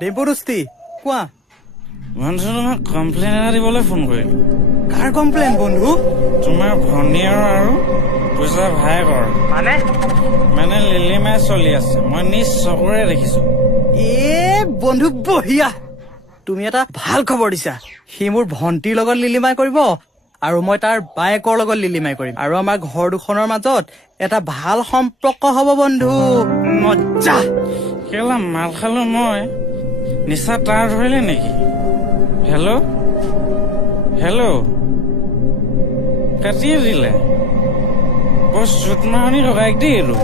দেৱদস্তি কোৱা। বন্ধু তোমাক কমপ্লেইন এটা দিবলৈ ফোন কৰিলো। কাৰ কমপ্লেইন বন্ধু? তোমাৰ ভনীয়েৰ আৰু পূজা ভায়েকৰ মানে লিলিমাই চলি আছে, মই নিজ চকুৰে দেখিছো। বন্ধু বঢ়িয়া, তুমি এটা ভাল খবৰ দিছা। সি মোৰ ভন্টিৰ লগত লিলিমাই কৰিব আৰু মই তাৰ বায়েকৰ লগত লিলিমাই কৰিম, আৰু আমাৰ ঘৰ দুখনৰ মাজত এটা ভাল সম্পৰ্ক হব বন্ধু। মজ্জা। কেলা মাল খালো মই, নিচা তাৰ ধৰিলে নেকি? হেল্ল' হেল্ল', কাটিয়ে দিলে। বৰ চুট মাৰণি লগাই দেই এইটো।